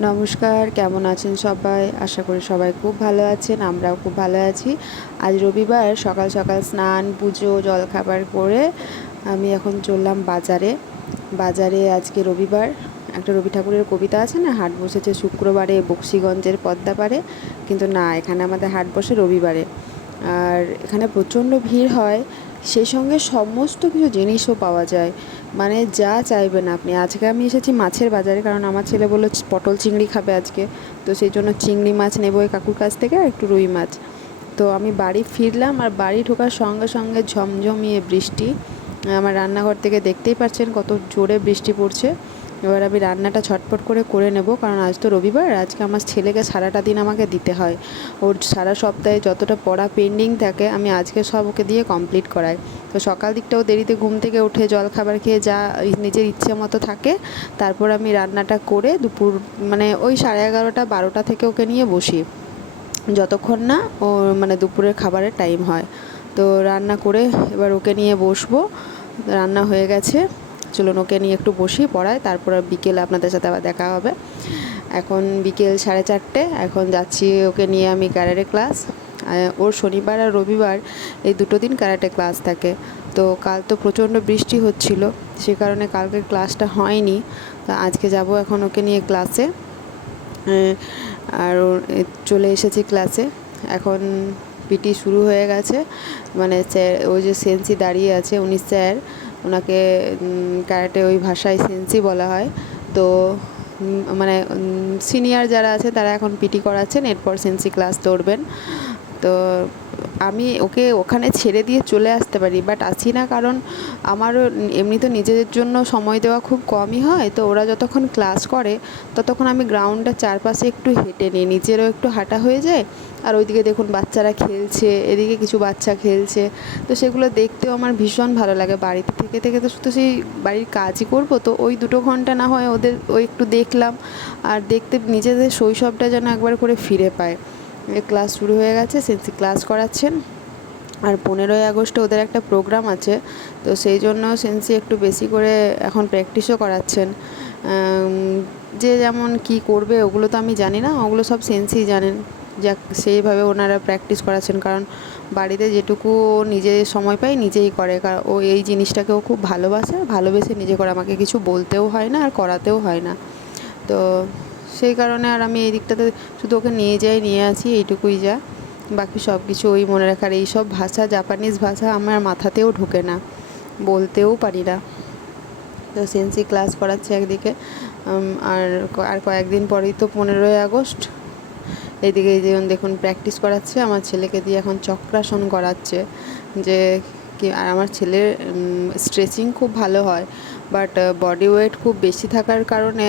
নমস্কার, কেমন আছেন সবাই? আশা করি সবাই খুব ভালো আছেন, আমরাও খুব ভালো আছি। আজ রবিবার, সকাল সকাল স্নান, পুজো, জলখাবার করে আমি এখন চললাম বাজারে। বাজারে আজকে রবিবার, একটা রবি ঠাকুরের কবিতা আছে না, হাট বসেছে শুক্রবারে বক্সিগঞ্জের পদ্মাপাড়ে, কিন্তু না, এখানে আমাদের হাট বসে রবিবারে। আর এখানে প্রচণ্ড ভিড় হয়, সেই সঙ্গে সমস্ত কিছু জিনিসও পাওয়া যায়, মানে যা চাইবেন আপনি। আজকে আমি এসেছি মাছের বাজারে, কারণ আমার ছেলে বললো পটল চিংড়ি খাবে আজকে, তো সেই জন্য চিংড়ি মাছ নেবো ওই কাকুর কাছ থেকে, আর একটু রুই মাছ। তো আমি বাড়ি ফিরলাম, আর বাড়ি ঢোকার সঙ্গে সঙ্গে ঝমঝমিয়ে বৃষ্টি। আমার রান্নাঘর থেকে দেখতেই পাচ্ছেন কত জোরে বৃষ্টি পড়ছে। এবার আমি রান্নাটা ছটপট করে নেব, কারণ আজ তো রবিবার। আজকে আমার ছেলেকে সারাটা দিন আমাকে দিতে হয়, ওর সারা সপ্তাহে যতটা পড়া পেন্ডিং থাকে আমি আজকে সব ওকে দিয়ে কমপ্লিট করাই। তো সকাল দিকটাও দেরিতে ঘুম থেকে উঠে জল খাবার খেয়ে যা নিজের ইচ্ছে মতো থাকে, তারপর আমি রান্নাটা করে দুপুর মানে ওই 11:30 12টা থেকে ওকে নিয়ে বসি, যতক্ষণ না ও মানে দুপুরের খাবারের টাইম হয়। তো রান্না করে এবার ওকে নিয়ে বসবো। রান্না হয়ে গেছে, চলুন ওকে নিয়ে একটু বসি পড়ায়, তারপর আর বিকেলে আপনাদের সাথে আবার দেখা হবে। এখন বিকেল 4:30, এখন যাচ্ছি ওকে নিয়ে আমি ক্যারাটে ক্লাস। ওর শনিবার আর রবিবার এই দুটো দিন ক্যারাটে ক্লাস থাকে। তো কাল তো প্রচণ্ড বৃষ্টি হচ্ছিল, সে কারণে কালকে ক্লাসটা হয়নি। তো আজকে যাব এখন ওকে নিয়ে ক্লাসে। আর চলে এসেছি ক্লাসে। এখন পিটি শুরু হয়ে গেছে, মানে স্যার, ওই যে সেন্সি দাঁড়িয়ে আছে, উনি স্যার, ওনাকে ক্যারাটে ওই ভাষায় সেন্সি বলা হয়। তো মানে সিনিয়র যারা আছে তারা এখন পিটি করাচ্ছেন, এরপর সেন্সি ক্লাস ধরবেন। তো আমি ওকে ওখানে ছেড়ে দিয়ে চলে আসতে পারি, বাট আসি না, কারণ আমারও এমনি তো নিজেদের জন্য সময় দেওয়া খুব কমই হয়। তো ওরা যতক্ষণ ক্লাস করে ততক্ষণ আমি গ্রাউন্ডটা চারপাশে একটু হেঁটে নিই, নিজেরও একটু হাঁটা হয়ে যায়। আর ওইদিকে দেখুন বাচ্চারা খেলছে, এদিকে কিছু বাচ্চা খেলছে, তো সেগুলো দেখতেও আমার ভীষণ ভালো লাগে। বাড়িতে থেকে থেকে তো শুধু সেই বাড়ির কাজই করবো, তো ওই 2 ঘন্টা না হয় ওদের ওই একটু দেখলাম, আর দেখতে নিজেদের শৈশবটা যেন একবার করে ফিরে পায়। ক্লাস শুরু হয়ে গেছে, সেন্সি ক্লাস করাচ্ছেন। আর 15ই আগস্টে ওদের একটা প্রোগ্রাম আছে, তো সেই জন্য সেন্সি একটু বেশি করে এখন প্র্যাকটিসও করাচ্ছেন। যে যেমন কি করবে ওগুলো তো আমি জানি না, ওগুলো সব সেন্সি জানেন। যাক, সেইভাবে ওনারা প্র্যাকটিস করাচ্ছেন, কারণ বাড়িতে যেটুকু নিজে সময় পাই নিজেই করে, কারণ ও এই জিনিসটাকেও খুব ভালোবাসে, ভালোবেসে নিজে করে, আমাকে কিছু বলতেও হয় না আর করাতেও হয় না। তো সেই কারণে আর আমি এই দিকটাতে শুধু ওকে নিয়ে আসি, এইটুকুই যা। বাকি সব কিছু ওই মনে রাখার, এইসব ভাষা, জাপানিজ ভাষা আমার মাথাতেও ঢোকে না, বলতেও পারি না। তো সেন্সি ক্লাস করাচ্ছে একদিকে, আর আর কয়েকদিন পরেই তো 15ই আগস্ট। এইদিকে এই দেখুন প্র্যাকটিস করাচ্ছে আমার ছেলেকে দিয়ে, এখন চক্রাসন করাচ্ছে। যে কি, আর আমার ছেলের স্ট্রেচিং খুব ভালো হয়, বাট বডি ওয়েট খুব বেশি থাকার কারণে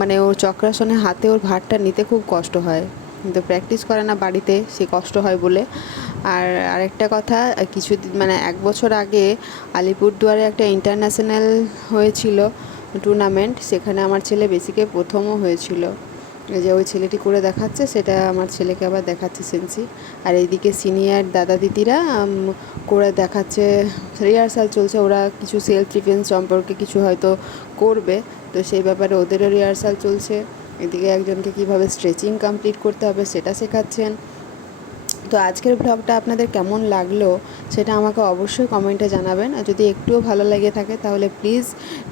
মানে ওর চক্রাসনে হাতে ওর ভারটা নিতে খুব কষ্ট হয়, কিন্তু প্র্যাকটিস করে না বাড়িতে, সে কষ্ট হয় বলে। আর আরেকটা কথা, কিছুদিন মানে 1 বছর আগে আলিপুরদুয়ারে একটা ইন্টারন্যাশনাল হয়েছিল টুর্নামেন্ট, সেখানে আমার ছেলে বেসিকে প্রথমও হয়েছিল। যে ওই ছেলেটি করে দেখাচ্ছে, সেটা আমার ছেলেকে আবার দেখাচ্ছে সেন্সি। আর এইদিকে সিনিয়র দাদা দিদিরা করে দেখাচ্ছে, রিহার্সাল চলছে, ওরা কিছু সেলফ ডিফেন্স সম্পর্কে কিছু হয়তো করবে, তো সেই ব্যাপারে ওদেরও রিহার্সাল চলছে। এদিকে একজনকে কীভাবে স্ট্রেচিং কমপ্লিট করতে হবে সেটা শেখাচ্ছেন। তো আজকের ব্লগটা আপনাদের কেমন লাগলো সেটা আমাকে অবশ্যই কমেন্টে জানাবেন, আর যদি একটুও ভালো লেগে থাকে তাহলে প্লিজ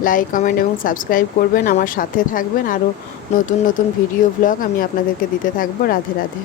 লাইক, কমেন্ট এবং সাবস্ক্রাইব করবেন, আমার সাথে থাকবেন। আরও নতুন নতুন ভিডিও ব্লগ আমি আপনাদেরকে দিতে থাকবো। রাধে রাধে।